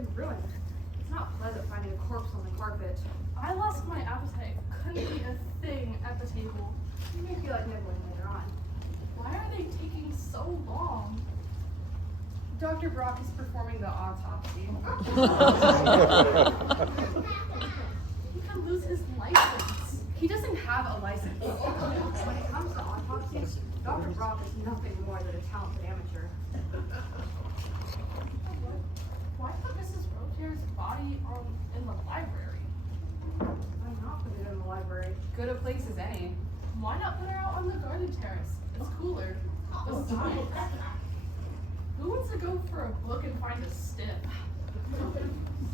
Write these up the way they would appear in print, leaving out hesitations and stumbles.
been ruined. It's not pleasant finding a corpse on the carpet. I lost my appetite. Couldn't eat a thing at the table. You may feel like nibbling later on. Why are they taking so long? Dr. Brock is performing the autopsy. He could lose his license. He doesn't have a license. When it comes to autopsies, Dr. Brock is nothing more than a talented amateur. Why put Mrs. Robespierre's body in the library? Why not put it in the library? Good a place as any. Why not put her out on the garden terrace? It's cooler. Besides, who wants to go for a book and find a stiff?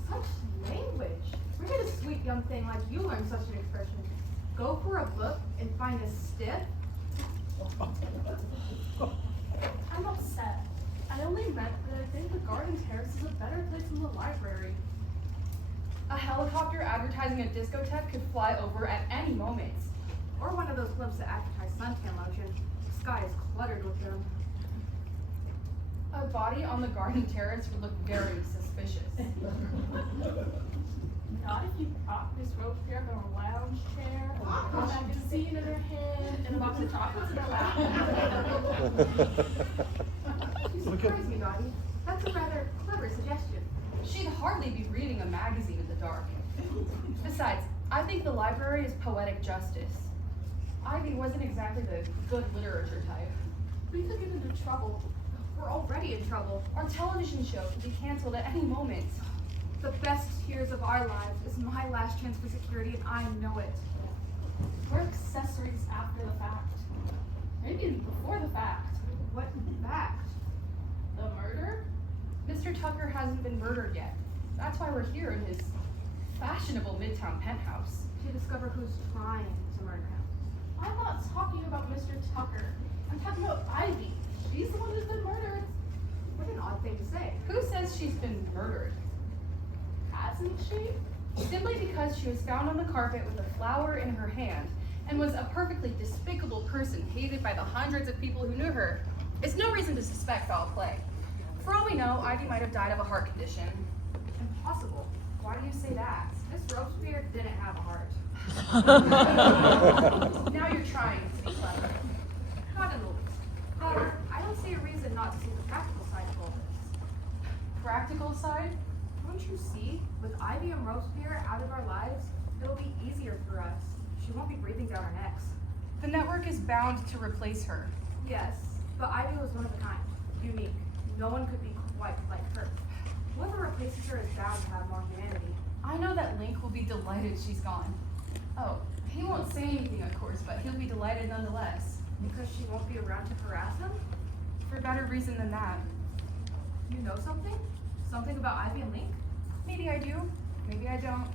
Such language. Where did a sweet young thing like you learn such an expression? Go for a book and find a stiff? I'm upset. I only meant that I think the garden terrace is a better place than the library. A helicopter advertising a discotheque could fly over at any moment. Or one of those blimps that advertise suntan lotion. The sky is cluttered with them. A body on the garden terrace would look very suspicious. Not if you prop Miss Robespierre in a lounge chair, a magazine in her hand, and a box of chocolates in her lap. You surprise me, Dottie. That's a rather clever suggestion. She'd hardly be reading a magazine in the dark. Besides, I think the library is poetic justice. Ivy wasn't exactly the good literature type. We could get into trouble. We're already in trouble. Our television show could be canceled at any moment. The best years of our lives is my last chance for security, and I know it. We're accessories after the fact. Maybe even before the fact. What fact? The murder? Mr. Tucker hasn't been murdered yet. That's why we're here in his fashionable midtown penthouse. To discover who's trying to murder him. I'm not talking about Mr. Tucker. I'm talking about Ivy. She's the one who's been murdered. What an odd thing to say. Who says she's been murdered? Hasn't she? Simply because she was found on the carpet with a flower in her hand and was a perfectly despicable person hated by the hundreds of people who knew her, it's no reason to suspect foul play. For all we know, Ivy might have died of a heart condition. Impossible. Why do you say that? Miss Robespierre didn't have a heart. Now you're trying to be clever. Not in the least. However, I don't see a reason not to see the practical side of all this. Practical side? Don't you see? With Ivy and Robespierre out of our lives, it'll be easier for us. She won't be breathing down our necks. The network is bound to replace her. Yes, but Ivy was one of a kind. Unique. No one could be quite like her. Whoever replaces her is bound to have more humanity. I know that Link will be delighted she's gone. Oh, he won't say anything, of course, but he'll be delighted nonetheless. Because she won't be around to harass him? For better reason than that. You know something? Something about Ivy and Link? Maybe I do, maybe I don't.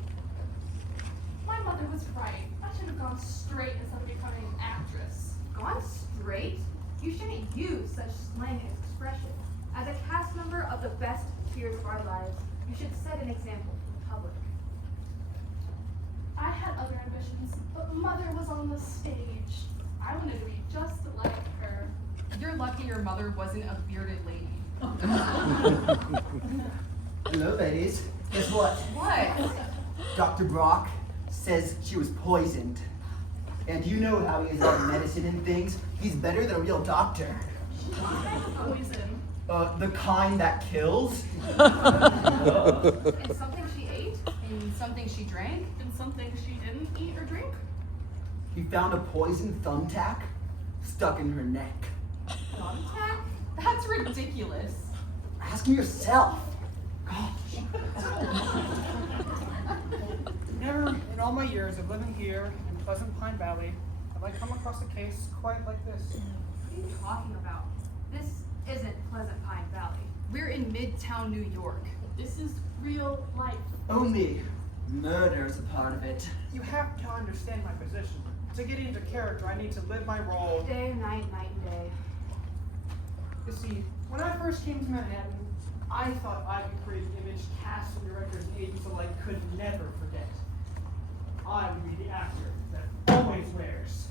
My mother was right. I should have gone straight instead of becoming an actress. Gone straight? You shouldn't use such slang and expression. As a cast member of the best years of our lives, you should set an example for the public. I had other ambitions, but mother was on the stage. I wanted to be just like her. You're lucky your mother wasn't a bearded lady. Hello, ladies. Guess what? What? Dr. Brock says she was poisoned. And you know how he is about medicine and things. He's better than a real doctor. What kind of poison? The kind that kills. And something she ate? And something she drank? And something she didn't eat or drink? He found a poisoned thumbtack stuck in her neck. Thumbtack? That's ridiculous. Ask him yourself. Gosh. Never in all my years of living here in Pleasant Pine Valley have I come across a case quite like this. What are you talking about? This isn't Pleasant Pine Valley. We're in Midtown, New York. This is real life. Only murder's a part of it. You have to understand my position. To get into character, I need to live my role. Day and night, night and day. You see, when I first came to Manhattan, I thought I could create an image cast and directors and agents alike could never forget. I would be the actor that always wears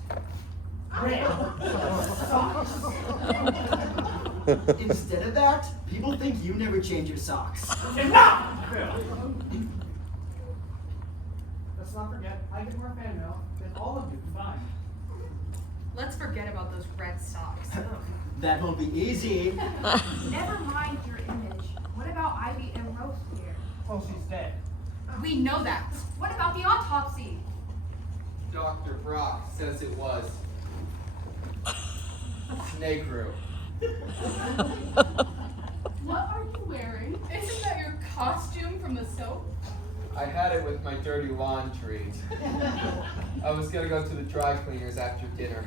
red socks. Instead of that, people think you never change your socks. Enough! Let's not forget, I get more fan mail than all of you combined. Let's forget about those red socks. That won't be easy. Never mind your image. What about Ivy and Robespierre? Well, she's dead. We know that. What about the autopsy? Dr. Brock says it was snake root. What are you wearing? Isn't that your costume from the soap? I had it with my dirty laundry. I was gonna go to the dry cleaners after dinner.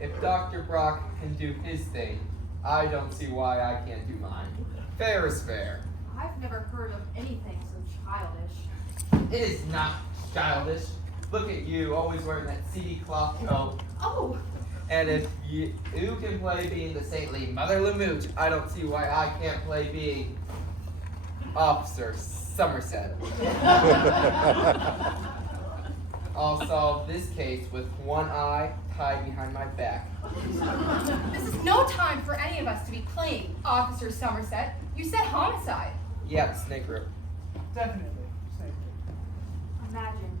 If Dr. Brock can do his thing, I don't see why I can't do mine. Fair is fair. I've never heard of anything so childish. It is not childish. Look at you, always wearing that seedy cloth coat. Oh, And if you can play being the saintly Mother Lamooch, I don't see why I can't play being Officer Somerset. I'll solve this case with one eye tied behind my back. This is no time for any of us to be playing Officer Somerset. You said homicide. Yeah, snake root. Definitely. Snake root. imagine.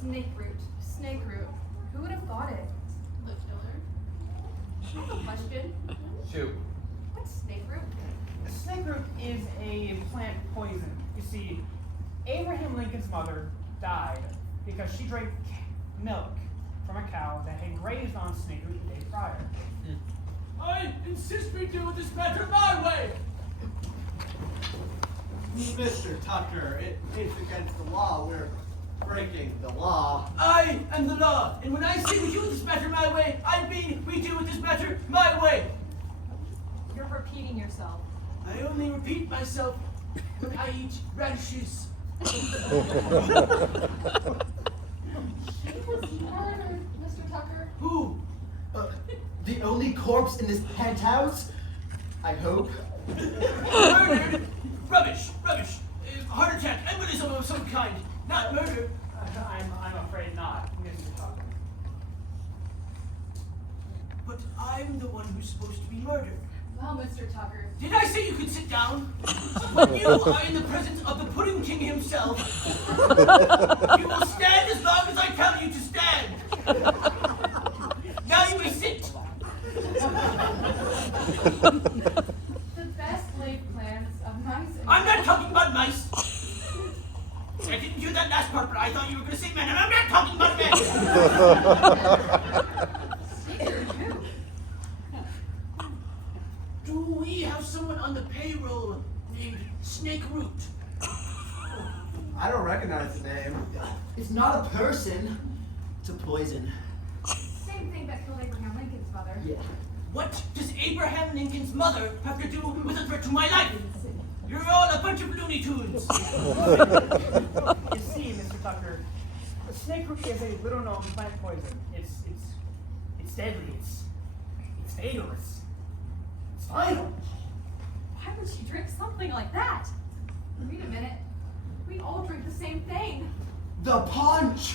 Snake root. Snake root. Who would have thought it? The killer? I have a question. Shoot. What's snake root? Snake root is a plant poison. You see, Abraham Lincoln's mother died because she drank milk from a cow that had grazed on snake root the day prior. I insist we deal with this matter my way! Mr. Tucker, it is against the law. We're breaking the law. I am the law, and when I say we deal with this matter my way, I mean we deal with this matter my way! You're repeating yourself. I only repeat myself when I eat radishes. She was murdered, Mr. Tucker. Who? The only corpse in this penthouse? I hope. Murdered? Rubbish, rubbish. Heart attack, embolism of some kind. Not murder. I'm afraid not, Mr. Tucker. But I'm the one who's supposed to be murdered. Well, Mr. Tucker. Did I say you could sit down? When you are in the presence of the Pudding King himself, you will stand as long as I tell you to stand. Now you may sit. The best laid plans of mice and I'm not talking about mice. I didn't hear that last part, but I thought you were going to say men, and I'm not talking about men. Do we have someone on the payroll named Snake Root? I don't recognize the name. It's not a person. It's a poison. Same thing that killed Abraham Lincoln's mother. Yeah. What does Abraham Lincoln's mother have to do with a threat to my life? You're all a bunch of Looney Tunes. You see, Mr. Tucker, the snake root is a little known plant poison. It's deadly. It's fatal. It's final. why would she drink something like that? Wait a minute. We all drink the same thing. The punch!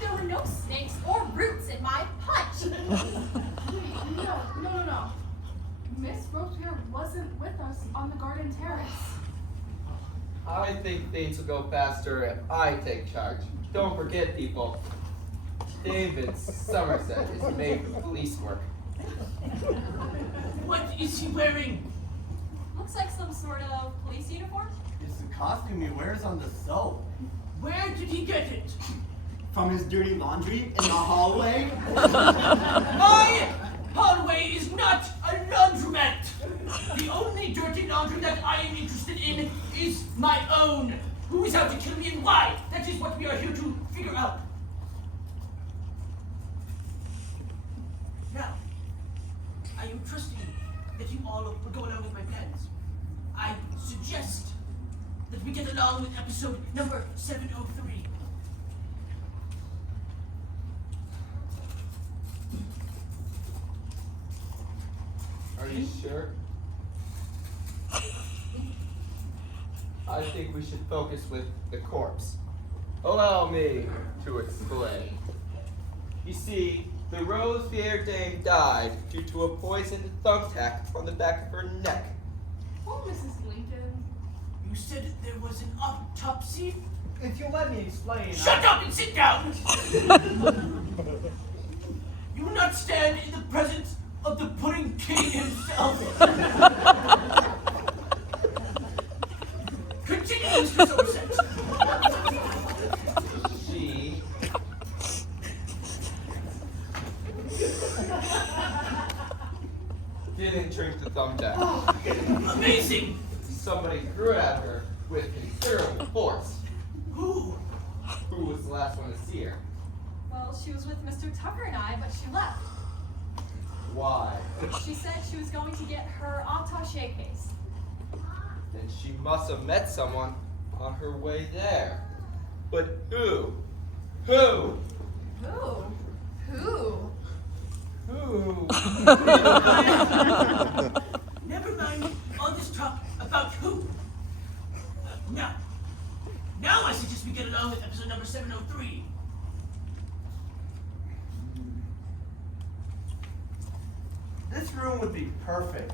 There were no snakes or roots in my punch. No. Miss Robespierre wasn't with us on the garden terrace. I think things will go faster if I take charge. Don't forget, people, David Somerset is made for police work. What is he wearing? Looks like some sort of police uniform. It's the costume he wears on the soap. Where did he get it? From his dirty laundry in the hallway? My hallway is not a laundromat. The only dirty laundry that I am interested in is my own. Who is out to kill me and why? That is what we are here to figure out. Now, I am trusting that you all will go along with my plans. I suggest that we get along with episode number 703. Are you sure? I think we should focus with the corpse. Allow me to explain. You see, The Rose-Fier dame died due to a poisoned thumbtack on the back of her neck. Oh, Mrs. Lincoln. You said there was an autopsy? If you'll let me explain. Shut up and sit down! You will not stand in the presence of the Pudding King himself. Continue, Mr. Somerset. She didn't drink the thumbtack. Amazing! Somebody threw it at her with considerable force. Who? Who was the last one to see her? Well, she was with Mr. Tucker and I, but she left. Why? She said she was going to get her attaché case. Then she must have met someone on her way there. But who? Who? Who? Who? Who? Never mind all this talk about who. Now I suggest we get along with episode number 703. This room would be perfect.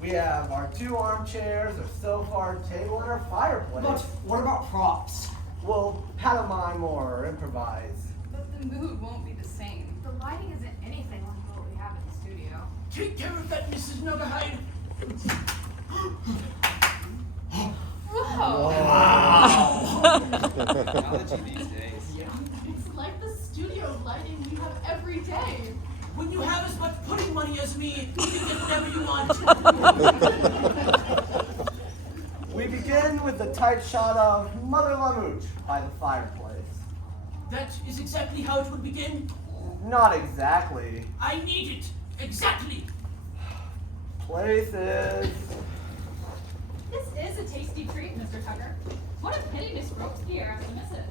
We have our 2 armchairs, our sofa, our table, and our fireplace. But what about props? We'll pantomime or improvise. But the mood won't be the same. The lighting isn't anything like what we have in the studio. Take care of that, Mrs. Nuggerhide. Whoa! Technology these days. It's like the studio lighting we have every day. When you have as much pudding money as me, you can get whatever you want. We begin with the tight shot of Mother Lamouche by the fireplace. That is exactly how it would begin. Not exactly. I need it. Exactly. Places. This is a tasty treat, Mr. Tucker. What a pity Miss Robespierre has to miss it.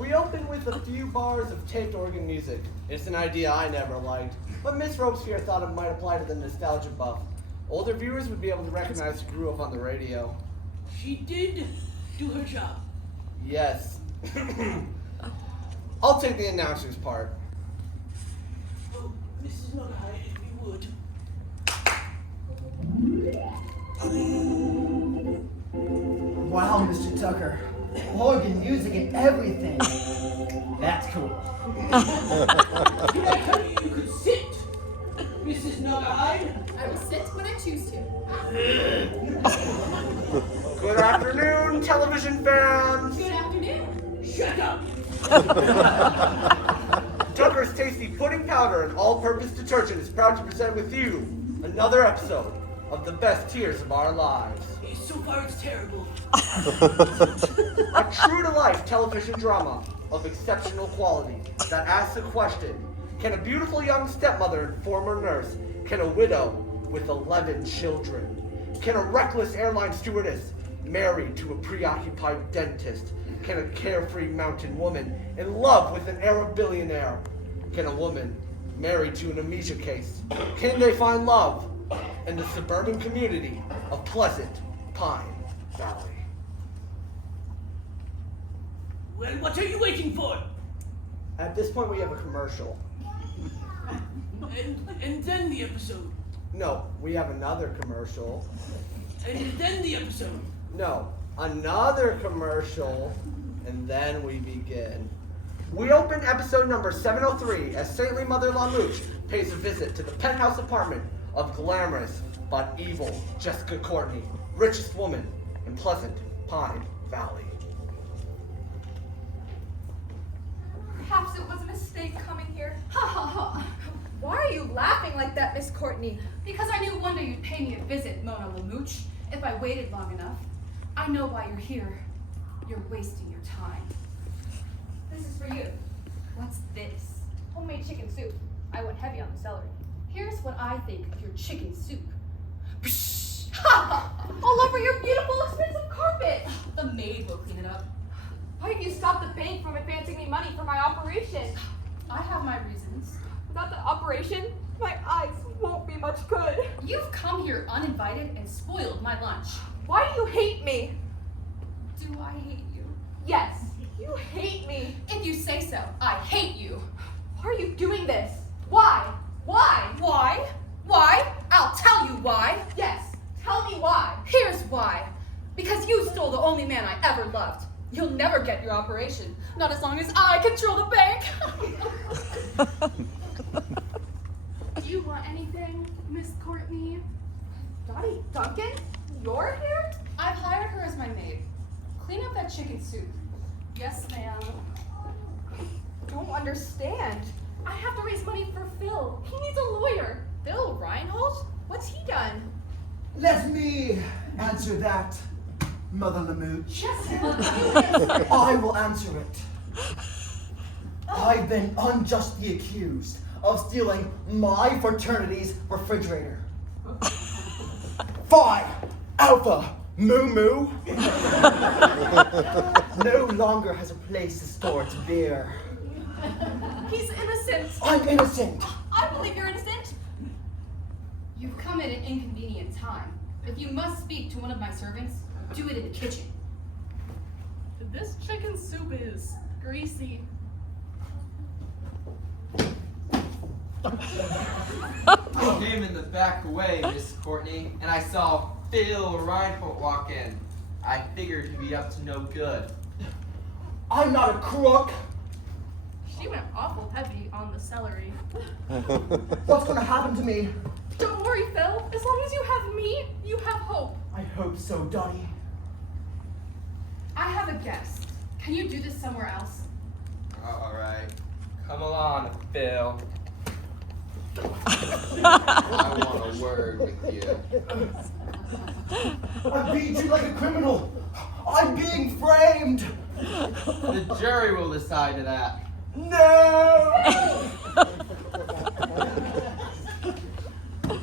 We open with a few bars of taped organ music. It's an idea I never liked, but Miss Robespierre thought it might apply to the nostalgia buff. Older viewers would be able to recognize who grew up on the radio. She did do her job. Yes. I'll take the announcer's part. Oh, Mrs. Nuggerhide, if you would. Wow, Mr. Tucker. Organ music and everything. That's cool. Did I tell you you could sit, Mrs. Nuggerhide? I will sit when I choose to. Good afternoon, television fans. Good afternoon. Shut up. Tucker's Tasty Pudding Powder and All-Purpose Detergent is proud to present with you another episode of the best tears of our lives. So far, it's terrible. A true-to-life television drama of exceptional quality that asks the question, can a beautiful young stepmother and former nurse, can a widow with 11 children, can a reckless airline stewardess married to a preoccupied dentist, can a carefree mountain woman in love with an Arab billionaire, can a woman married to an amnesia case, can they find love in the suburban community of Pleasant Pine Valley? Well, what are you waiting for? At this point, we have a commercial. And then the episode. No, we have another commercial. And then the episode. No, another commercial, and then we begin. We open episode number 703 as saintly Mother Lamouche pays a visit to the penthouse apartment of glamorous but evil Jessica Courtney, richest woman in Pleasant Pine Valley. Perhaps it was a mistake coming here. Ha ha ha. Why are you laughing like that, Miss Courtney? Because I knew one day you'd pay me a visit, Mona Lamouche, if I waited long enough. I know why you're here. You're wasting your time. This is for you. What's this? Homemade chicken soup. I went heavy on the celery. Here's what I think of your chicken soup. Psh! Ha! All over your beautiful, expensive carpet. The maid will clean it up. Why didn't you stop the bank from advancing me money for my operation? I have my reasons. Without the operation, my eyes won't be much good. You've come here uninvited and spoiled my lunch. Why do you hate me? Do I hate you? Yes. You hate me. If you say so, I hate you. Why are you doing this? Why? Why? Why? Why? I'll tell you why. Yes, tell me why. Here's why. Because you stole the only man I ever loved. You'll never get your operation. Not as long as I control the bank. Do you want anything, Miss Courtney? Dottie Duncan? You're here? I've hired her as my maid. Clean up that chicken soup. Yes, ma'am. Don't understand. I have to raise money for Phil. He needs a lawyer. Phil Reinhold? What's he done? Let me answer that, Mother Lamooch. Yes, I will answer it. I've been unjustly accused of stealing my fraternity's refrigerator. Phi Alpha Moo Moo no longer has a place to store its beer. He's innocent. I'm innocent. I believe you're innocent. You've come at an inconvenient time. If you must speak to one of my servants, do it in the kitchen. This chicken soup is greasy. I came in the back way, Miss Courtney, and I saw Phil Reinhold walk in. I figured he'd be up to no good. I'm not a crook. She went awful heavy on the celery. What's gonna happen to me? Don't worry, Phil. As long as you have me, you have hope. I hope so, Dottie. I have a guest. Can you do this somewhere else? All right, come along, Phil. I want a word with you. I'm being treated like a criminal. I'm being framed. The jury will decide to that. No!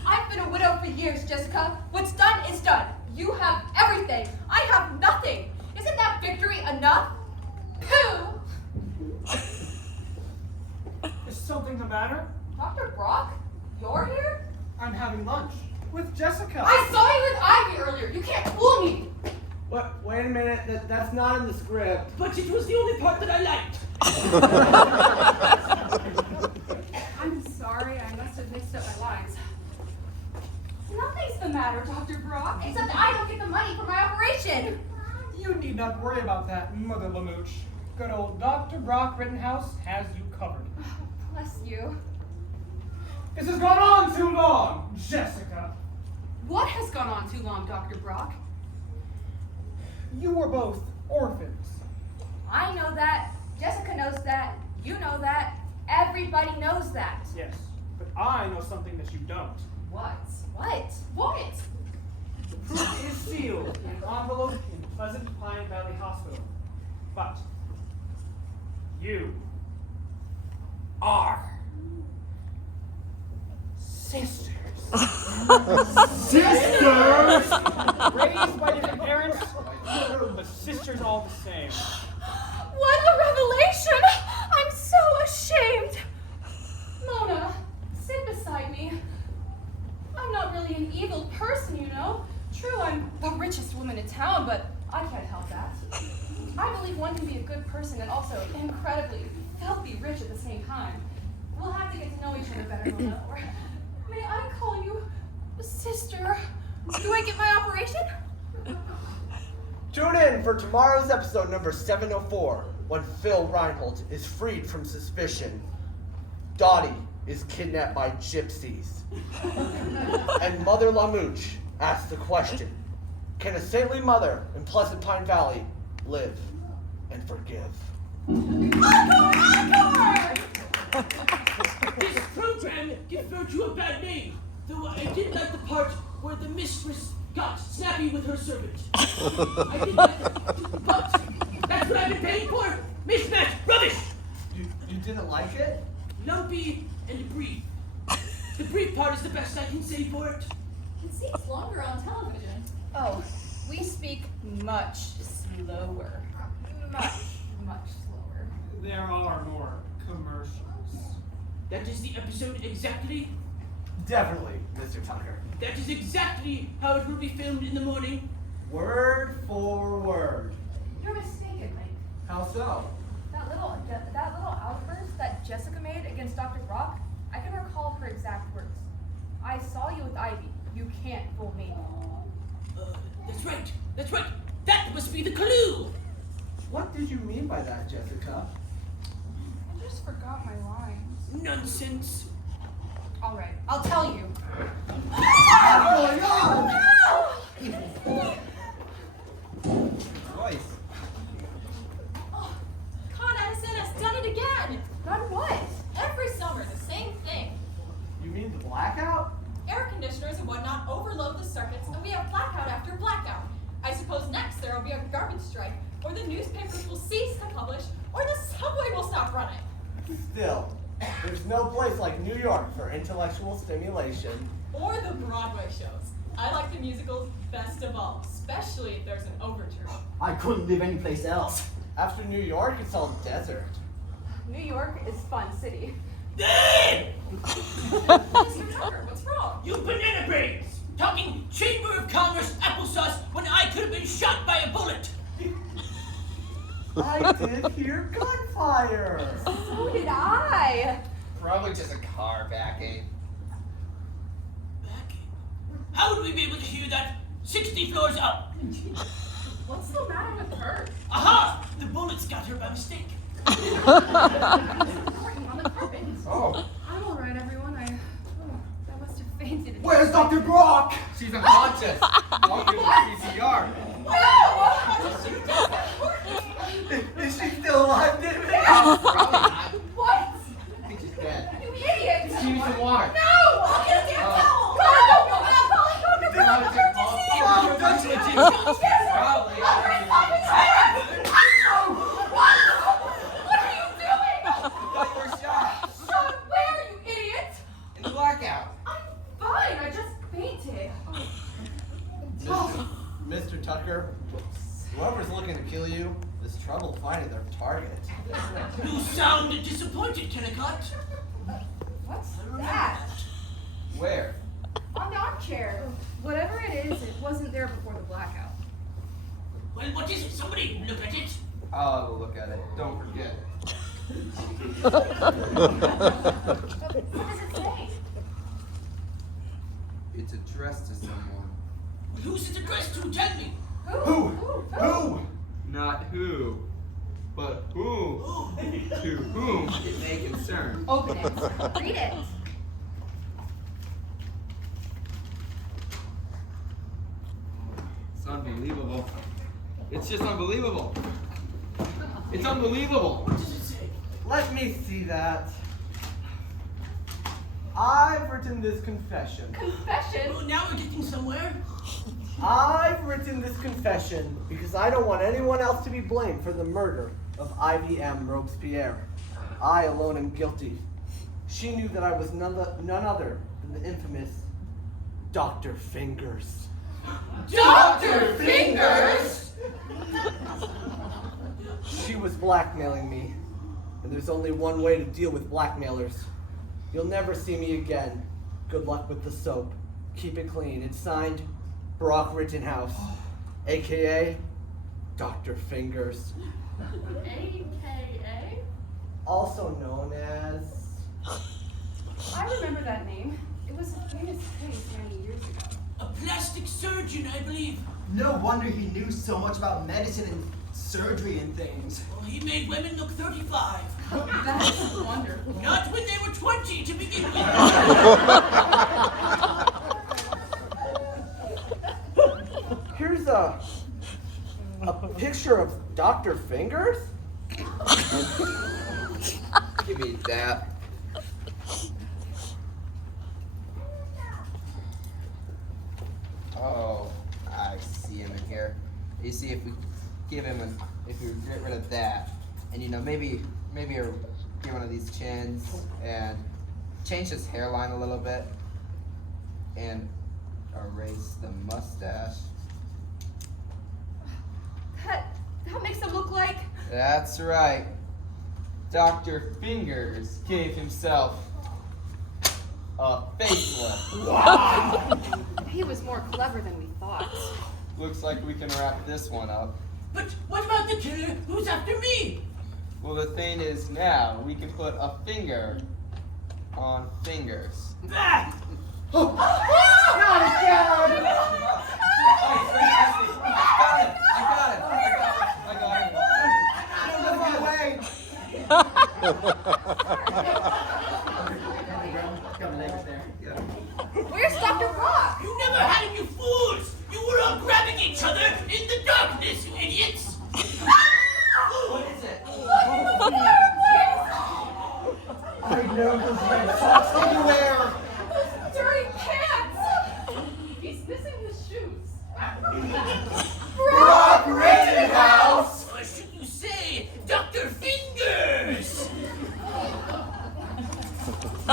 I've been a widow for years, Jessica. What's done is done. You have everything. I have nothing. Isn't that victory enough? Pooh! Is something the matter? Dr. Brock? You're here? I'm having lunch with Jessica. I saw you with Ivy earlier. You can't fool me. What? Wait a minute. That's not in the script. But it was the only part that I liked. I'm sorry. I must have mixed up my lines. Nothing's the matter, Dr. Brock, except I don't get the money for my operation. You need not worry about that, Mother Lamooch. Good old Dr. Brock Rittenhouse has you covered. Bless you. This has gone on too long, Jessica. What has gone on too long, Dr. Brock? You were both orphans. I know that. Jessica knows that. You know that. Everybody knows that. Yes, but I know something that you don't. What? What? What? The proof is sealed in an envelope in Pleasant Pine Valley Hospital. But you are sisters. Sisters! Raised by different parents, but sisters all the same. What a revelation! I'm so ashamed. Mona, sit beside me. I'm not really an evil person, you know. True, I'm the richest woman in town, but I can't help that. I believe one can be a good person and also incredibly filthy rich at the same time. We'll have to get to know each other better, Mona, or may I call you sister? Do I get my operation? Tune in for tomorrow's episode number 704, when Phil Reinhold is freed from suspicion. Dottie is kidnapped by gypsies. And Mother Lamooch asks the question, can a saintly mother in Pleasant Pine Valley live and forgive? This program deferred to a bad name, though I did like the part where the mistress got snappy with her servant. I did like that, but that's what I've been paying for. Mismatch, rubbish, You didn't like it? lumpy, and brief. The brief part is the best I can say for it. It seems longer on television. Oh, we speak much slower. Much slower. There are more commercials. That is the episode exactly. Definitely, Mr. Tucker. That is exactly how it will be filmed in the morning. Word for word. You're mistaken, Link. How so? That little outburst that Jessica made against Dr. Brock, I can recall her exact words. I saw you with Ivy. You can't fool me. That's right. That's right. That must be the clue. What did you mean by that, Jessica? I just forgot my lines. Nonsense. All right, I'll tell you. What's going on? Joyce. Con Edison has done it again. Done what? Every summer, the same thing. You mean the blackout? Air conditioners and whatnot overload the circuits, and we have blackout after blackout. I suppose next there will be a garbage strike, or the newspapers will cease to publish, or the subway will stop running. Still, there's no place like New York for intellectual stimulation. Or the Broadway shows. I like the musicals best of all, especially if there's an overture. I couldn't live anyplace else. After New York, it's all desert. New York is fun city. Mr. Tucker, what's wrong? You banana brains! Talking Chamber of Commerce applesauce when I could have been shot by a bullet! I did hear gunfire. So did I. Probably just a car backing. Backing? How would we be able to hear that 60 floors up? What's the matter with her? Aha! The bullets got her by mistake. Working on the carpet. Oh, I'm all right, everyone. I must have fainted. Where's Dr. Brock? she's unconscious. I'll give her CPR. Is she still alive, David? Probably not. What? I think she's dead. You idiot! Just give me some water. No! I'll get a damn towel! Mom, don't you- Probably. What are you doing? Thought you were shot. Sean, where, you idiot? In the blackout. I'm fine. I just fainted. Mr. Tucker, whoever's looking to kill you is trouble finding their target. You sound disappointed, Kennicott. What's that? Where? On the armchair. Whatever it is, it wasn't there before the blackout. Well, what is it? Somebody look at it. I'll have a look at it. Don't forget. What does it say? It's addressed to someone. Who's it addressed to? Tell me. Who? Not who, but who. To whom it may concern. Open it. Read it. It's unbelievable. It's just unbelievable. It's unbelievable. What does it say? Let me see that. I've written this confession. Confession. Well, now we're getting somewhere. I've written this confession because I don't want anyone else to be blamed for the murder of Ivy M. Robespierre. I alone am guilty. She knew that I was none other than the infamous Dr. Fingers. Dr. Fingers! She was blackmailing me, and there's only one way to deal with blackmailers. You'll never see me again. Good luck with the soap. Keep it clean. It's signed Brock Rittenhouse, aka Dr. Fingers. AKA? Also known as... I remember that name. It was a famous case many years ago. A plastic surgeon, I believe. No wonder he knew so much about medicine and surgery and things. Well, he made women look 35. That's wonderful. Not when they were 20 to begin with. Here's a picture of Dr. Fingers? Give me that. Oh, I see him in here. You see, if we give him if we get rid of that, and maybe get one of these chins and change his hairline a little bit, and erase the mustache. That makes him look like. That's right. Dr. Fingers gave himself a facelift. He was more clever than we thought. Looks like we can wrap this one up. But what about the killer who's after me? Well, the thing is now, we can put a finger on fingers. Ah! Where's Dr. Brock? You never had it, you fools! You were all grabbing each other in the darkness, you idiots! What is it? I know those red socks everywhere. Dirty pants! He's missing his shoes. Brock Rittenhouse! Or should you say, Dr. Fingers? I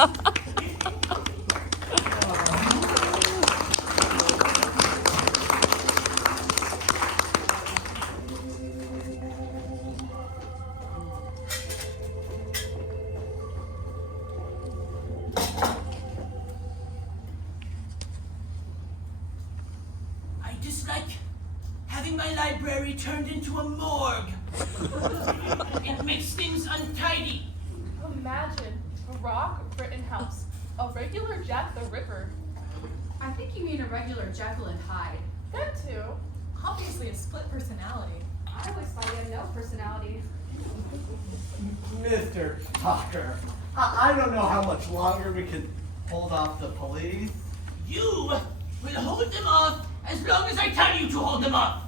dislike having my library turned into a morgue. It makes things untidy. Imagine Brock Rittenhouse, a regular Jack the Ripper. I think you mean a regular Jekyll and Hyde. That too. Obviously a split personality. I always thought he had no personality. Mr. Tucker, I don't know how much longer we could hold off the police. You will hold them off as long as I tell you to hold them off.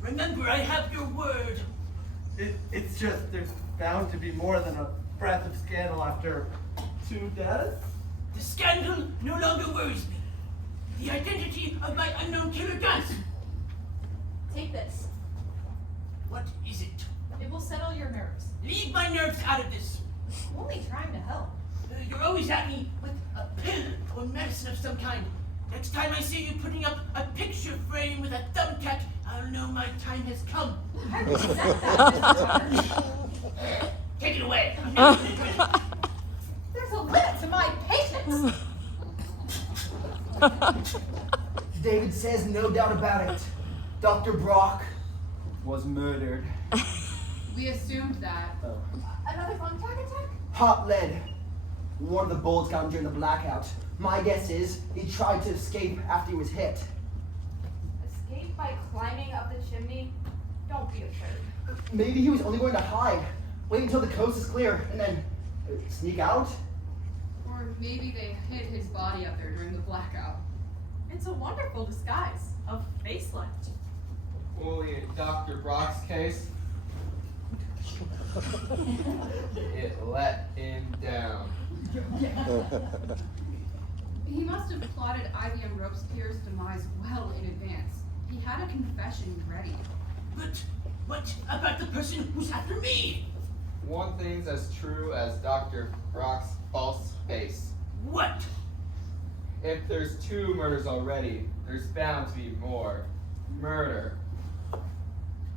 Remember, I have your word. It's just there's bound to be more than a breath of scandal after 2 deaths. The scandal no longer worries me. The identity of my unknown killer does. Take this. What is it? It will settle your nerves. Leave my nerves out of this. I'm only trying to help. You're always at me with a pill or medicine of some kind. Next time I see you putting up a picture frame with a thumbtack, I'll know my time has come. I resent that, Mr. Tucker. Take it away. I'm never gonna drink it. There's a limit to my patience. David says no doubt about it. Dr. Brock was murdered. We assumed that. Another phone tag attack? Hot lead. One of the bullets got him during the blackout. My guess is he tried to escape after he was hit. Escape by climbing up the chimney? Don't be absurd. Maybe he was only going to hide, wait until the coast is clear, and then sneak out? Or maybe they hid his body up there during the blackout. It's a wonderful disguise. A facelift. Only in Dr. Brock's case, it let him down. He must have plotted IBM Robespierre's demise well in advance. He had a confession ready. But what about the person who's after me? One thing's as true as Dr. Brock's false face. What? If there's 2 murders already, there's bound to be more. Murder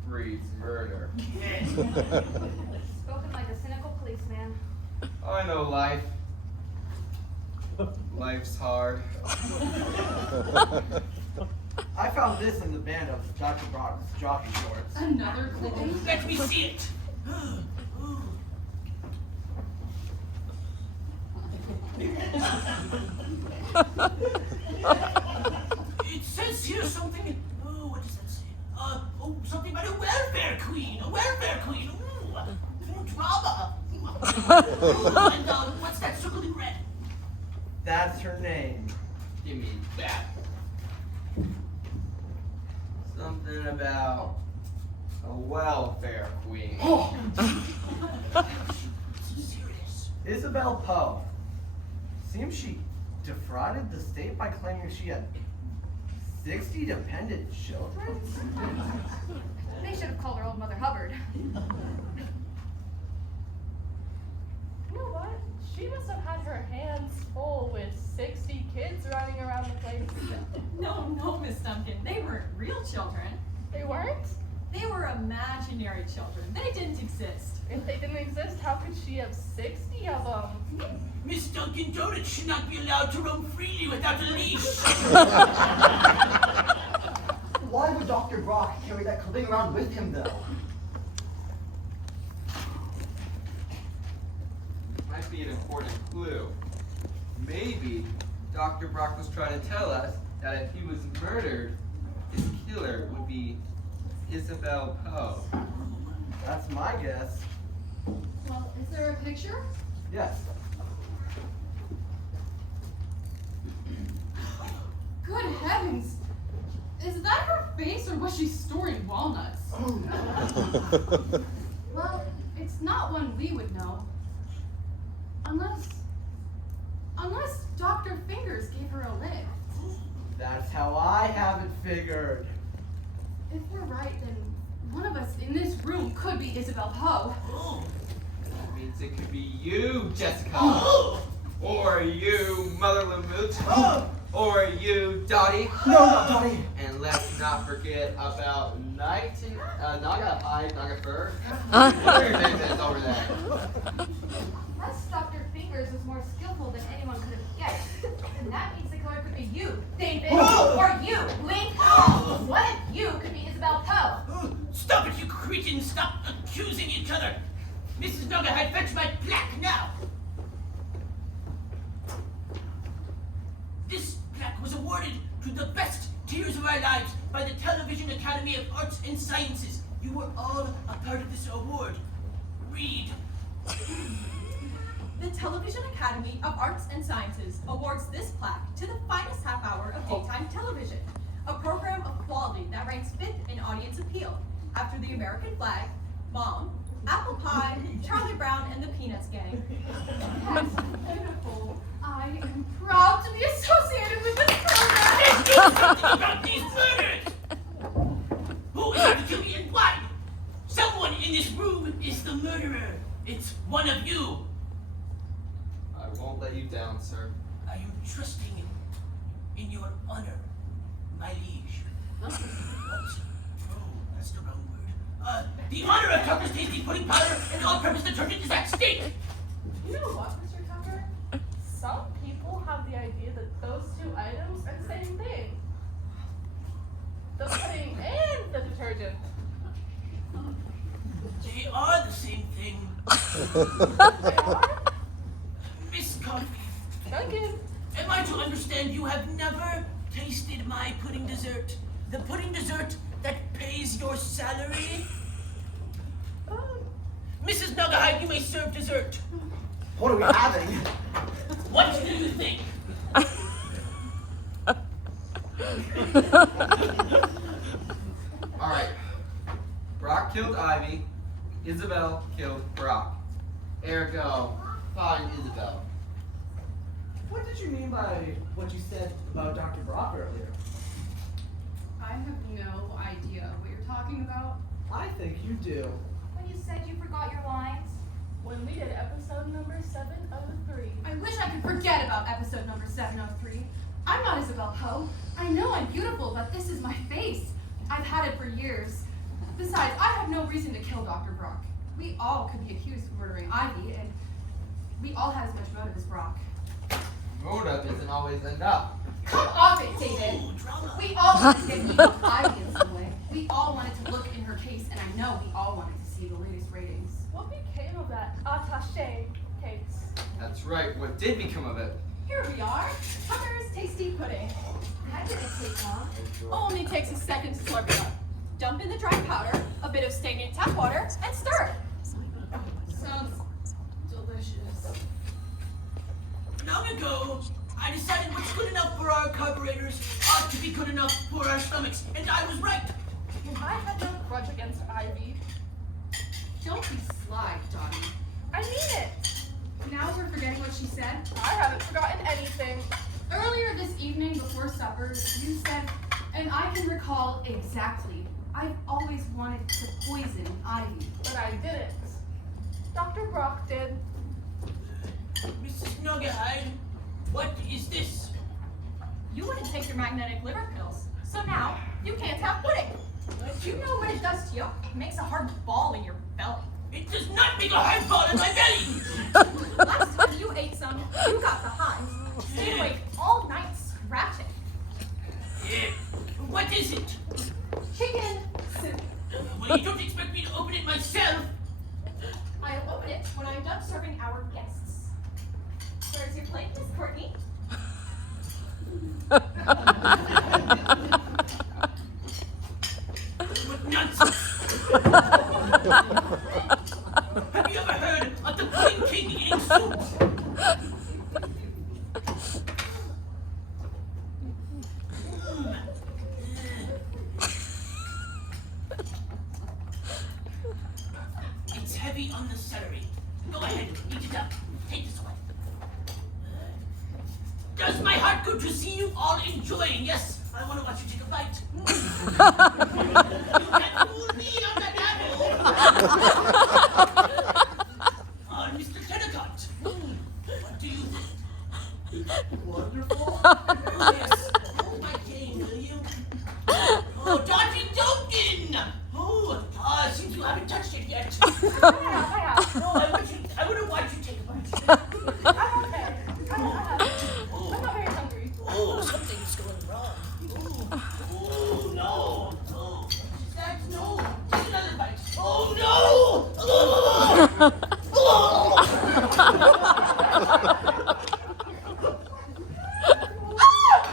breeds murder. Spoken like a cynical policeman. I know life. Life's hard. I found this in the band of Dr. Brock's jockey shorts. Another clipping. Let me see it. It says here something. Oh, what does that say? Something about a welfare queen. A welfare queen. Ooh, drama. And what's that circle in red? That's her name. Give me that. Something about a welfare queen. Serious. Isabel Poe. Seems she defrauded the state by claiming she had 60 dependent children? They should have called her old Mother Hubbard. You know what? She must have had her hands full with 60 kids running around the place. No, Miss Duncan. They weren't real children. They weren't? They were imaginary children. They didn't exist. If they didn't exist, how could she have 60 of them? Miss Duncan Donuts should not be allowed to roam freely without a leash. Why would Dr. Brock carry that clipping around with him, though? Might be an important clue. Maybe Dr. Brock was trying to tell us that if he was murdered, his killer would be Isabel Poe. That's my guess. Well, is there a picture? Yes. Good heavens! Is that her face or was she storing walnuts? Well, it's not one we would know. Unless Dr. Fingers gave her a lift. That's how I have it figured. If we're right, then one of us in this room could be Isabel Poe. That means it could be you, Jessica. Or you, Mother Lamooch. Or you, Dottie. No, not Dottie. And let's not forget about Naga Hide, Naga Fur. What are your names over there? Unless Dr. Fingers was more skillful than anyone could have guessed, then that means the killer could be you, David, or you, Blink. One of you could be Isabel Poe. Stop it, you cretins! Stop accusing each other! Mrs. Nogahide, fetch my plaque now! This plaque was awarded to the best tears of our lives by the Television Academy of Arts and Sciences. You were all a part of this award. Read. The Television Academy of Arts and Sciences awards this plaque to the finest half hour of daytime television, a program of quality that ranks fifth in audience appeal, after the American Flag, Mom, Apple Pie, Charlie Brown, and the Peanuts Gang. That's beautiful. I am proud to be associated with this program. Let's do something about these murders! Who is out to kill me and why? Someone in this room is the murderer. It's one of you. I won't let you down, sir. I am trusting in your honor, my liege. What? Oh, that's the wrong word. The honor of Tucker's Tasty Pudding Powder and all-purpose detergent is at stake. You know what, Mr. Tucker? Some people have the idea that those two items are the same thing. The pudding and the detergent. They are the same thing. They are? Miss Coffee, Duncan. am I to understand you have never tasted my pudding dessert? The pudding dessert that pays your salary? Mrs. Nugahide, you may serve dessert. What are we having? What do you think? Alright. Brock killed Ivy. Isabel killed Brock. Ergo, find Isabel. What did you mean by what you said about Dr. Brock earlier? I have no idea what you're talking about. I think you do. When you said you forgot your lines, When we did episode number 703. I wish I could forget about episode number 703. I'm not Isabel Poe. I know I'm beautiful, but this is my face. I've had it for years. Besides, I have no reason to kill Dr. Brock. We all could be accused of murdering Ivy, and we all have as much motive as Brock. Motive isn't always enough. Come off it, David. Ooh, drama. We all wanted to get even with Ivy in some way. We all wanted to look in her case, and I know we all wanted to see the latest ratings. What became of that attaché case? That's right. What did become of it? Here we are, Tucker's Tasty Pudding. that didn't take long. Only takes a second to slurp it up. Dump in the dry powder, a bit of stagnant tap water, and stir. Sounds delicious. Long ago, I decided what's good enough for our carburetors ought to be good enough for our stomachs, and I was right. I had no grudge against Ivy. Don't be sly, Dottie. I mean it. Now we're forgetting what she said. I haven't forgotten anything. Earlier this evening before supper, you said, and I can recall exactly, I've always wanted to poison Ivy. But I didn't. Dr. Brock did. Mrs. Nugahide, what is this? You wouldn't take your magnetic liver pills, so now you can't have pudding. Do you know what it does to you? It makes a hard ball in your belly. It does not make a hard ball in my belly. Last time you ate some, you got the hives. Stayed awake all night scratching. Yeah. What is it? Well, you don't expect me to open it myself? I'll open it when I'm done serving our guests. Where's your plate, Miss Courtney? What nonsense! Have you ever heard of the Pudding King eating soup? It's heavy on the celery. Go ahead, eat it up. Take this away. Does my heart good to see you all enjoying? Yes, I want to watch you take a bite. You can't fool me on that apple. Mr. Kennicott, what do you think? Wonderful. Oh, yes. Hold my cane, will you? Oh, Dodgy Dokin! Oh, seems you haven't touched it yet. I have. No, I want to watch you take a bite. I'm okay. I'm not very hungry. Oh, something's going wrong. Oh, no. Oh, Zach, no. Take another bite. Oh, no.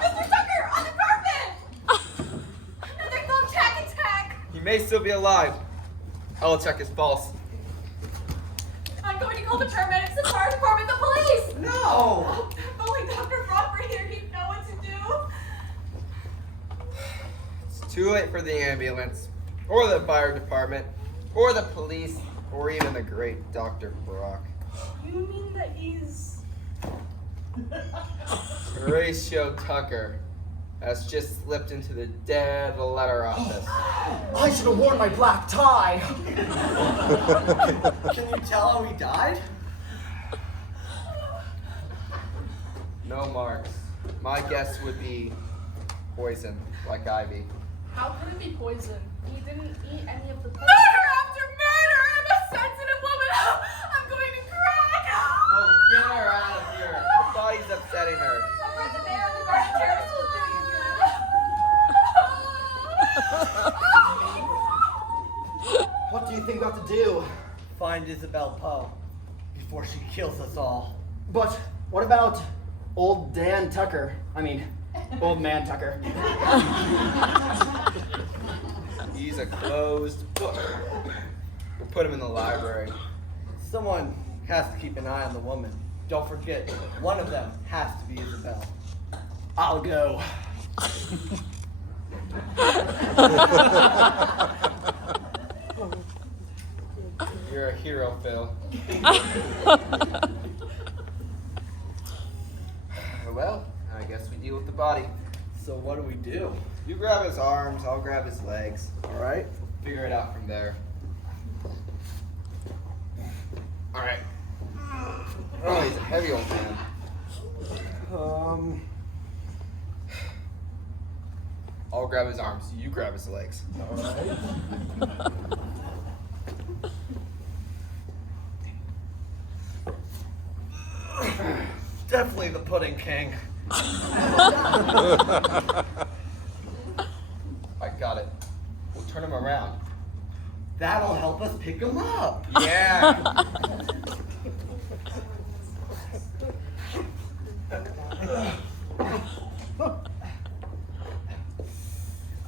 Mr. Tucker, on the carpet! Another thumbtack attack! He may still be alive. I'll check his pulse. I'm going to call the paramedics, the fire department, the police! No! Oh, if only Dr. Brock were here, he'd know what to do. It's too late for the ambulance, or the fire department, or the police, or even the great Dr. Brock. You mean that he's... Horatio Tucker has just slipped into the dead letter office. I should have worn my black tie. Can you tell how he died? No marks. My guess would be poison, like Ivy. How could it be poison? He didn't eat any of the Murder after murder! I'm a sensitive woman! I'm going to cry! Oh, get her out of here. The body's upsetting her. I brought the bear on the garden terrace was doing good. What do you think we have to do? Find Isabel Poe before she kills us all. But what about old Dan Tucker? I mean, old man Tucker. He's a closed book. We'll put him in the library. Someone has to keep an eye on the woman. Don't forget, one of them has to be Isabel. I'll go. You're a hero, Phil. Well, I guess we deal with the body. So what do we do? You grab his arms, I'll grab his legs. All right. Figure it out from there. Alright. Oh, he's a heavy old man. I'll grab his arms, you grab his legs. All right. Definitely the Pudding King. I got it. We'll turn him around. That'll help us pick him up. Yeah.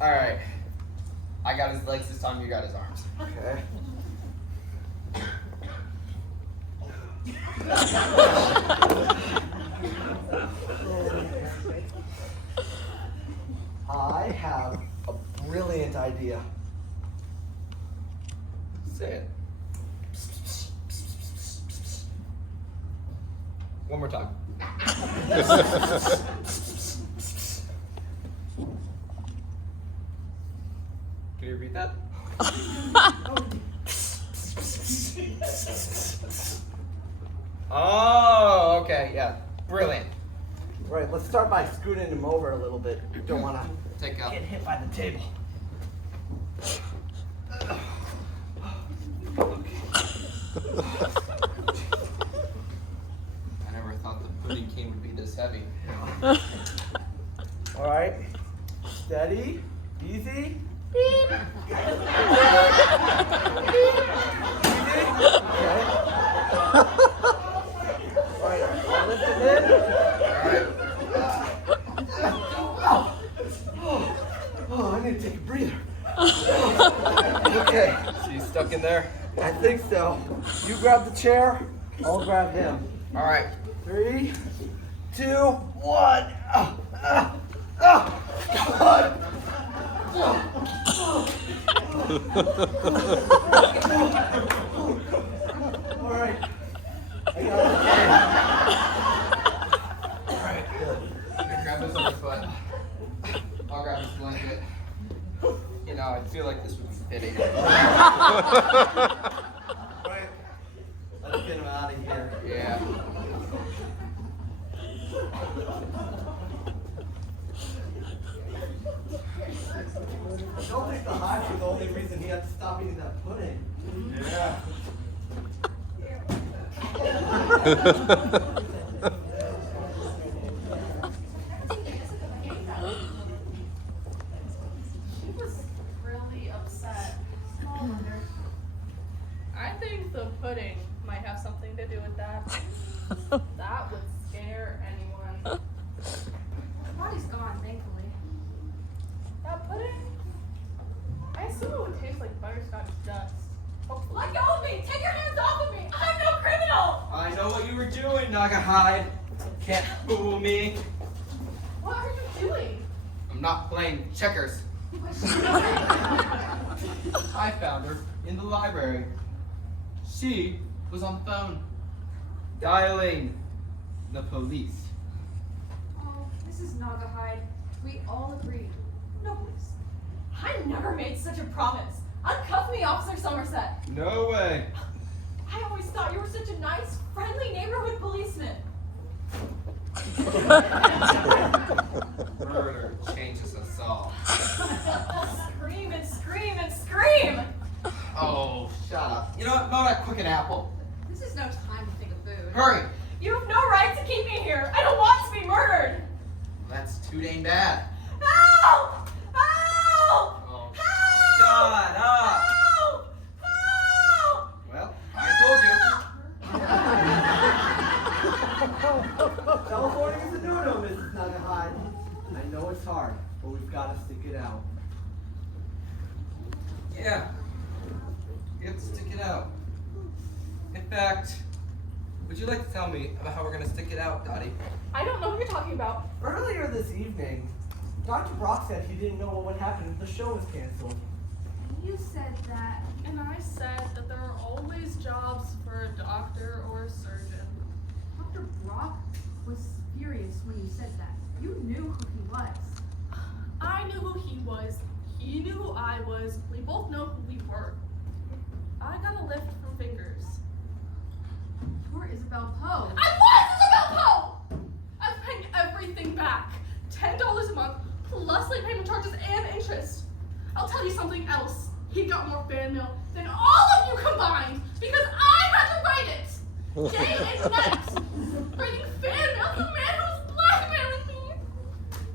Alright. I got his legs this time, you got his arms. Okay. I have a brilliant idea. Say it. One more time. Can you repeat that? Oh, okay, yeah. Brilliant. Right, let's start by scooting him over a little bit. Don't want to Take out. get hit by the table. I never thought the Pudding King would be this heavy. All right, steady, easy. Okay, She's stuck in there. I think so. You grab the chair, I'll grab him. All right. 3, 2, 1. God. All right. I got All right. Grab this other foot. I'll grab this blanket. You know, I feel like this would be fitting. Right. Let's get him out of here. Yeah. I don't think the hives were the only reason he had to stop eating that pudding. Yeah. She was really upset. Small wonder. I think the pudding might have something to do with that. That would scare anyone. The body's gone, thankfully. That pudding? I assume it would taste like butterscotch dust. Hopefully. Let go of me! Take your hands off of me! I'm no criminal! I know what you were doing, Nagahide. Can't fool me. What are you doing? I'm not playing checkers. I found her in the library. She was on the phone, dialing the police. Oh, Mrs. Nagahide, we all agreed. No police. I never made such a promise. Uncuff me, Officer Somerset. No way. I always thought you were such a nice, friendly neighborhood policeman. Murder changes us all. Scream and scream and scream! Oh, shut up. You know what? Mow that quick an apple. This is no time to think of food. Hurry. You have no right to keep me here. I don't want to be murdered. That's too dang bad. Help! Help! Oh, Help! shut up. Help! Help! Well, I told you. Teleporting is a no-no, Mrs. Nagahide. I know it's hard, but we've got to stick it out. Yeah. You have to stick it out. In fact, would you like to tell me about how we're going to stick it out, Dottie? I don't know what you're talking about. Earlier this evening, Dr. Brock said he didn't know what would happen if the show was canceled. You said that. And I said that there are always jobs for a doctor or a surgeon. Dr. Brock was furious when you said that. You knew who he was. I knew who he was. He knew who I was. We both know who we were. I got a lift from Fingers. You're Isabel Poe. I was Isabel Poe! I'm paying everything back. $10 a month, plus late payment charges and interest. I'll tell you something else. He got more fan mail than all of you combined because I had to write it. Day and night. Writing fan mail to the man who was blackmailing me.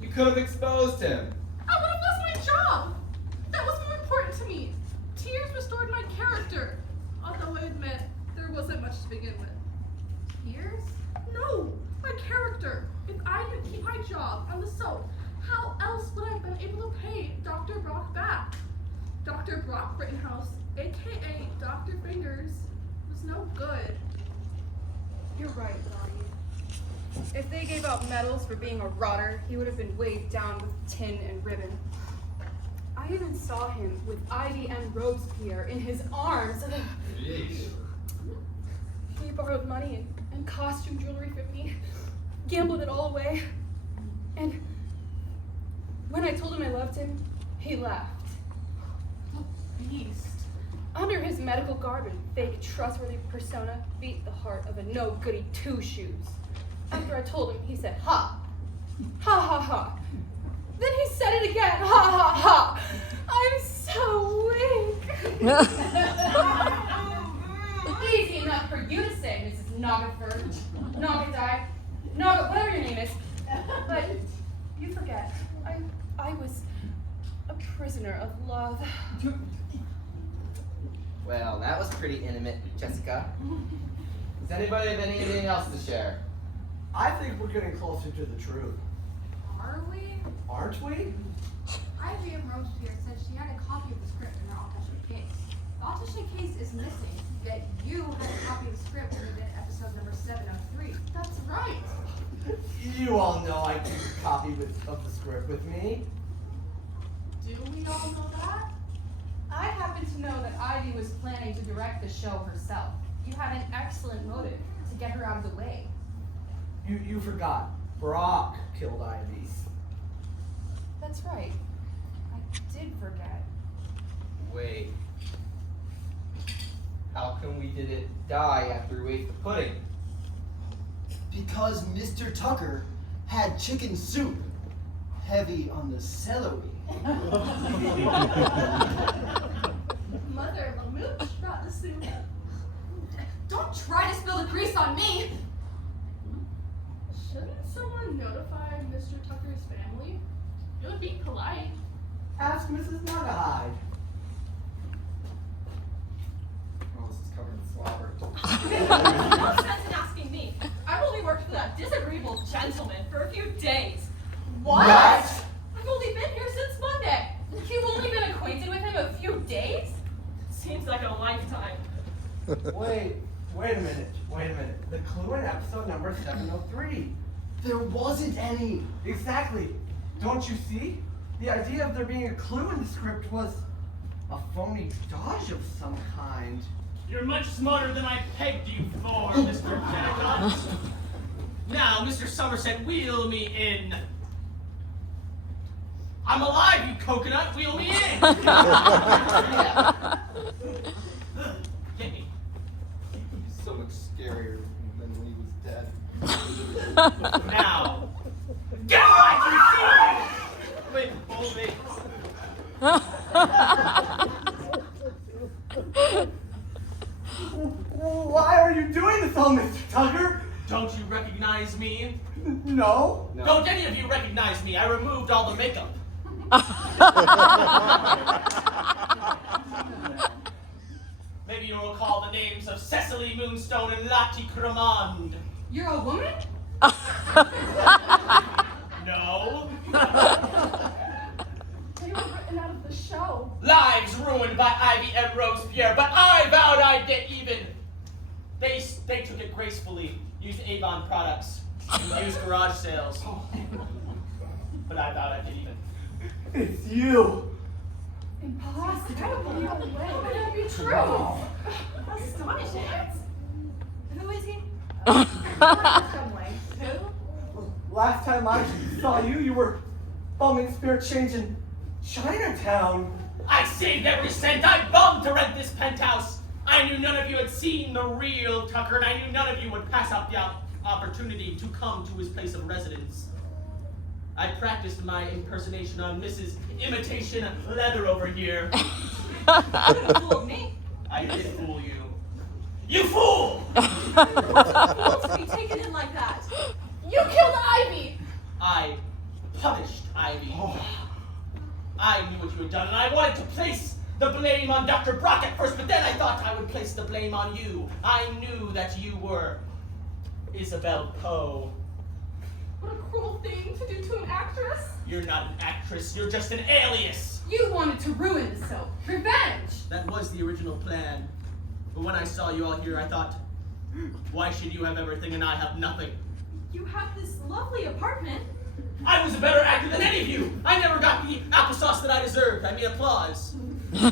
You could have exposed him. I would have lost my job. That was more important to me. Tears restored my character. Although I admit, there wasn't much to begin with. Tears? No, my character. If I didn't keep my job on the soap, how else would I have been able to pay Dr. Brock back? Dr. Brock Rittenhouse, aka Dr. Fingers, was no good. You're right, Dottie. If they gave out medals for being a rotter, he would have been weighed down with tin and ribbon. I even saw him with Ivy and Robespierre in his arms. He borrowed money and costume jewelry from me, gambled it all away. And when I told him I loved him, he laughed. Beast. Under his medical garb and fake trustworthy persona beat the heart of a no-goody two-shoes. After I told him, he said, ha! Ha ha ha! Then he said it again, ha ha ha! I'm so weak! Easy enough for you to say, Mrs. Nogaford, Nogadai, Noga, whatever your name is. But you forget, I was a prisoner of love. Well, that was pretty intimate, Jessica. Does anybody have anything else to share? I think we're getting closer to the truth. Are we? Aren't we? Ivy and Robespierre said she had a copy of the script in her official case. is missing, yet you had a copy of the script and even episode number 703. That's right. You all know I keep a copy of the script with me. Do we all know that? I happen to know that Ivy was planning to direct the show herself. You had an excellent motive to get her out of the way. You forgot. Brock killed Ivy. That's right. I did forget. Wait. How come we didn't die after we ate the pudding? Because Mr. Tucker had chicken soup, heavy on the celery. Mother Lamooch brought the soup. Don't try to spill the grease on me! Shouldn't someone notify Mr. Tucker's family? It would be polite. Ask Mrs. Nugahide. Oh, this is covered in slobber. No sense in asking me. I've only worked for that disagreeable gentleman for a few days. What? I've only been here since Monday. You've only been acquainted with him a few days? Seems like a lifetime. Wait a minute. The clue in episode number 703. There wasn't any. Exactly. Don't you see? The idea of there being a clue in the script was a phony dodge of some kind. You're much smarter than I pegged you for, Mr. Kennicott. Now, Mr. Somerset, wheel me in. I'm alive, you coconut. Wheel me in. Get me. He's so much scarier than when he was dead. Now, get where I can see you. Wait, hold me. Why are you doing this, oh, Mr. Tucker? Don't you recognize me? No. No. Don't any of you recognize me? I removed all the makeup. Maybe you'll recall the names of Cecily Moonstone and Lottie Cremond. You're a woman? No. They were written out of the show. Lives ruined by Ivy and Robespierre, but I vowed I'd get even. They took it gracefully, used Avon products, used garage sales. But I vowed I'd get even. It's you. Impossible. No way. How could that be true? Astonishing. Who is he? Some way. Who? Last time I saw you, you were bumming Spirit Change in Chinatown. I saved every cent I bummed to rent this penthouse. I knew none of you had seen the real Tucker, and I knew none of you would pass up the opportunity to come to his place of residence. I practiced my impersonation on Mrs. Imitation Leather over here. You could have fooled me. I did fool you. You fool! Fool to be taken in like that. You killed Ivy! I punished Ivy. I knew what you had done, and I wanted to place the blame on Dr. Brock at first, but then I thought I would place the blame on you. I knew that you were Isabel Poe. What a cruel thing to do to an actress. You're not an actress, you're just an alias. You wanted to ruin the soap. Revenge! That was the original plan. But when I saw you all here, I thought, why should you have everything and I have nothing? You have this lovely apartment. I was a better actor than any of you. I never got the applesauce that I deserved. I mean applause. He's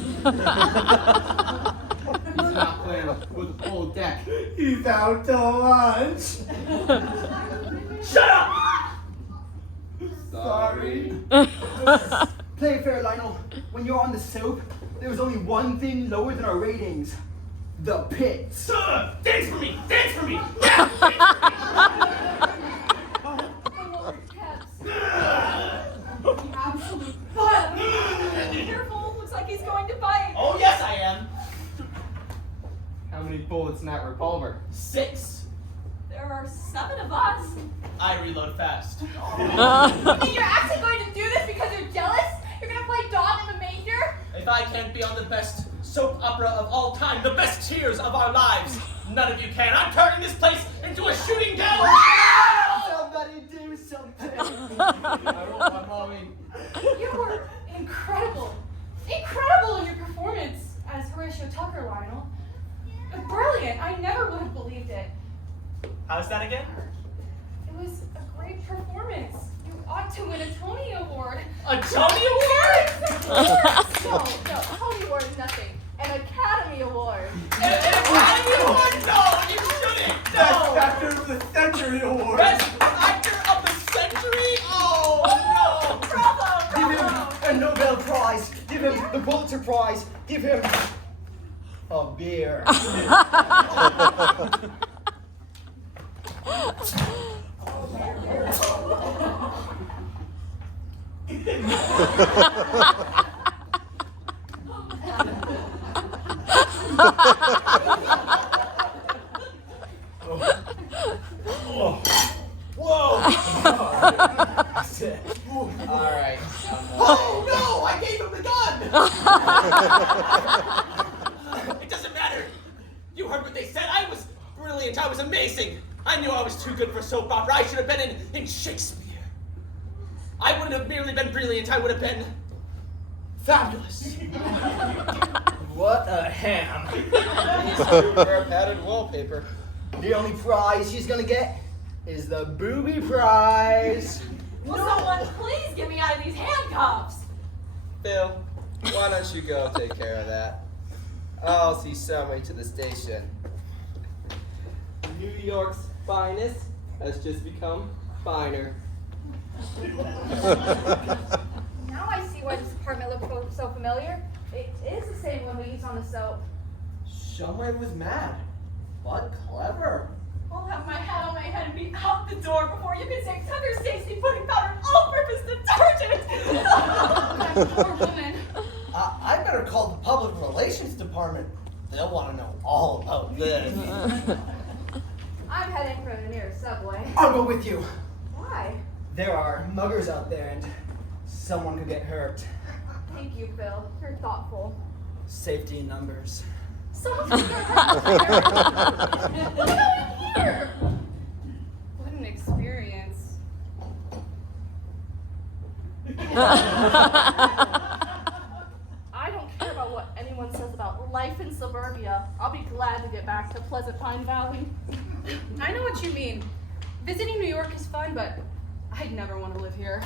not playing with a full deck. He's out to lunch. Shut up! Sorry. Play it fair, Lionel. When you're on the soap, there was only one thing lower than our ratings. The pits. Dance for me! Dance for me! Absolute butt. Careful, looks like he's going to bite. Oh, yes, I am. How many bullets in that revolver? 6. There are 7 of us. I reload fast. You mean you're actually going to do this because you're jealous? You're gonna play Dawn in the Manger? If I can't be on the best soap opera of all time, the best tears of our lives, none of you can. I'm turning this place into a shooting gallery! Somebody do something. I want my mommy. You were incredible. Incredible in your performance as Horatio Tucker, Lionel. brilliant. I never would have believed it. How's that again? It was a great performance. You ought to win a Tony Award. A Tony Award? No, Tony Award is nothing. An Academy Award. An Academy Award? No, you shouldn't. Best No. Actor of the Century Award. Best Actor of the Century? Oh no. Bravo, Give him bravo. a Nobel Prize. Give him the Pulitzer Prize. Give him a beer. Alright. Oh no, I gave him the gun. It doesn't matter. You heard what they said. I was brilliant. I was amazing. I knew I was too good for soap opera. I should have been in Shakespeare. I wouldn't have merely been brilliant. I would have been fabulous. What a ham. He's super padded wallpaper. The only prize she's gonna get is the booby prize. Will someone please get me out of these handcuffs? Phil, why don't you go take care of that? I'll see Soapy to the station. New York's finest has just become finer. Now I see why this apartment looked so familiar. It is the same one we used on the soap. Shumway was mad, but clever. I'll have my hat on my head and be out the door before you can say Tucker Stacy putting powder all-purpose detergent. That poor woman. I better call the public relations department. They'll want to know all about this. I'm heading for the nearest subway. I'll go with you. Why? There are muggers out there and someone could get hurt. Thank you, Phil. You're thoughtful. Safety in numbers. Someone's gonna hurt here. Look at here. What an experience. I don't care about what anyone says about life in suburbia. I'll be glad to get back to Pleasant Pine Valley. I know what you mean. Visiting New York is fun, but I'd never want to live here.